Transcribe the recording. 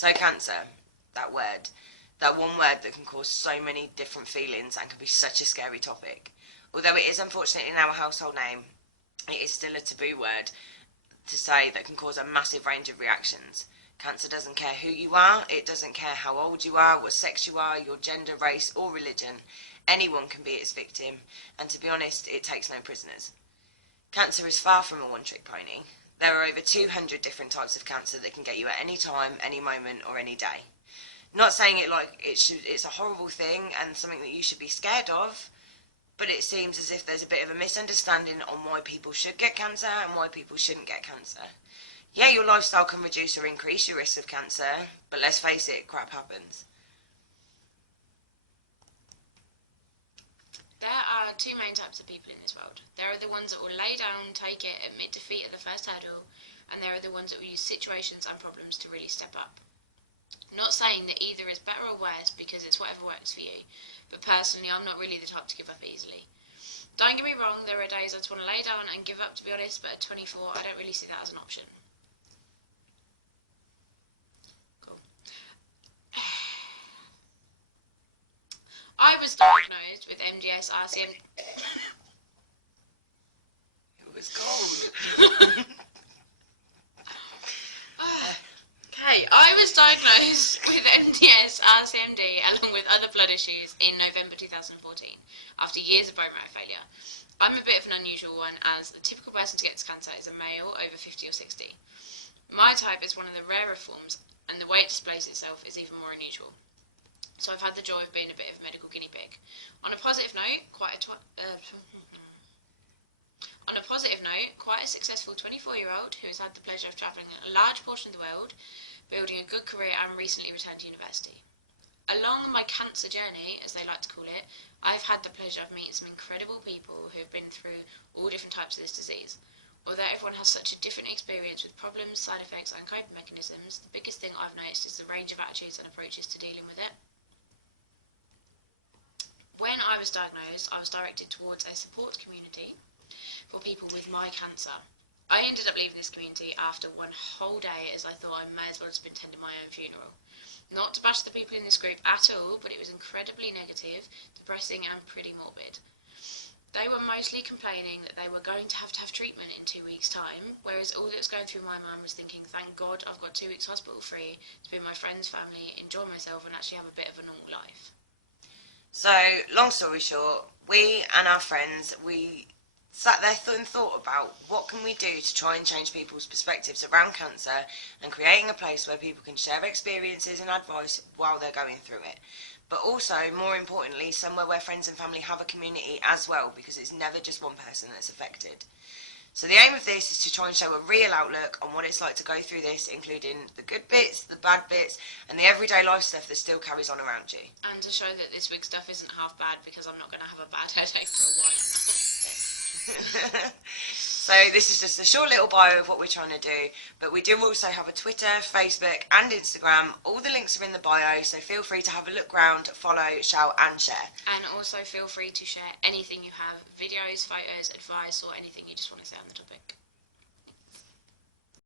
So cancer, that word, that one word that can cause so many different feelings and can be such a scary topic. Although it is unfortunately now a household name, it is still a taboo word to say that can cause a massive range of reactions. Cancer doesn't care who you are, it doesn't care how old you are, what sex you are, your gender, race or religion. Anyone can be its victim, and to be honest, it takes no prisoners. Cancer is far from a one-trick pony. There are over 200 different types of cancer that can get you at any time, any moment or any day. Not saying it like it's a horrible thing and something that you should be scared of, but it seems as if there's a bit of a misunderstanding on why people should get cancer and why people shouldn't get cancer. Yeah, your lifestyle can reduce or increase your risk of cancer, but let's face it, crap happens. There are two main types of people in this world. There are the ones that will lay down, take it, admit defeat at the first hurdle, and there are the ones that will use situations and problems to really step up. Not saying that either is better or worse, because it's whatever works for you, but personally I'm not really the type to give up easily. Don't get me wrong, there are days I just want to lay down and give up, to be honest, but at 24 I don't really see that as an option. I was diagnosed with MDS-RCM. It was cold. Okay, I was diagnosed with MDS-RCMD along with other blood issues in November 2014 after years of bone marrow failure. I'm a bit of an unusual one, as the typical person to get cancer is a male over 50 or 60. My type is one of the rarer forms, and the way it displays itself is even more unusual. So I've had the joy of being a bit of a medical guinea pig. On a positive note, quite a successful 24-year-old who has had the pleasure of travelling a large portion of the world, building a good career and recently returned to university. Along my cancer journey, as they like to call it, I've had the pleasure of meeting some incredible people who have been through all different types of this disease. Although everyone has such a different experience with problems, side effects and coping mechanisms, the biggest thing I've noticed is the range of attitudes and approaches to dealing with it. When I was diagnosed, I was directed towards a support community for people with my cancer. I ended up leaving this community after one whole day, as I thought I may as well have been tending my own funeral. Not to bash the people in this group at all, but it was incredibly negative, depressing and pretty morbid. They were mostly complaining that they were going to have treatment in 2 weeks' time, whereas all that was going through my mind was thinking, thank God I've got 2 weeks hospital free to be with my friends, family, enjoy myself and actually have a bit of a normal life. So, long story short, we and our friends, we sat there and thought about what can we do to try and change people's perspectives around cancer and creating a place where people can share experiences and advice while they're going through it. But also, more importantly, somewhere where friends and family have a community as well, because it's never just one person that's affected. So the aim of this is to try and show a real outlook on what it's like to go through this, including the good bits, the bad bits, and the everyday life stuff that still carries on around you. And to show that this week's stuff isn't half bad, because I'm not going to have a bad headache for a while. So this is just a short little bio of what we're trying to do, but we do also have a Twitter, Facebook and Instagram. All the links are in the bio, so feel free to have a look round, follow, shout and share. And also feel free to share anything you have, videos, photos, advice or anything you just want to say on the topic.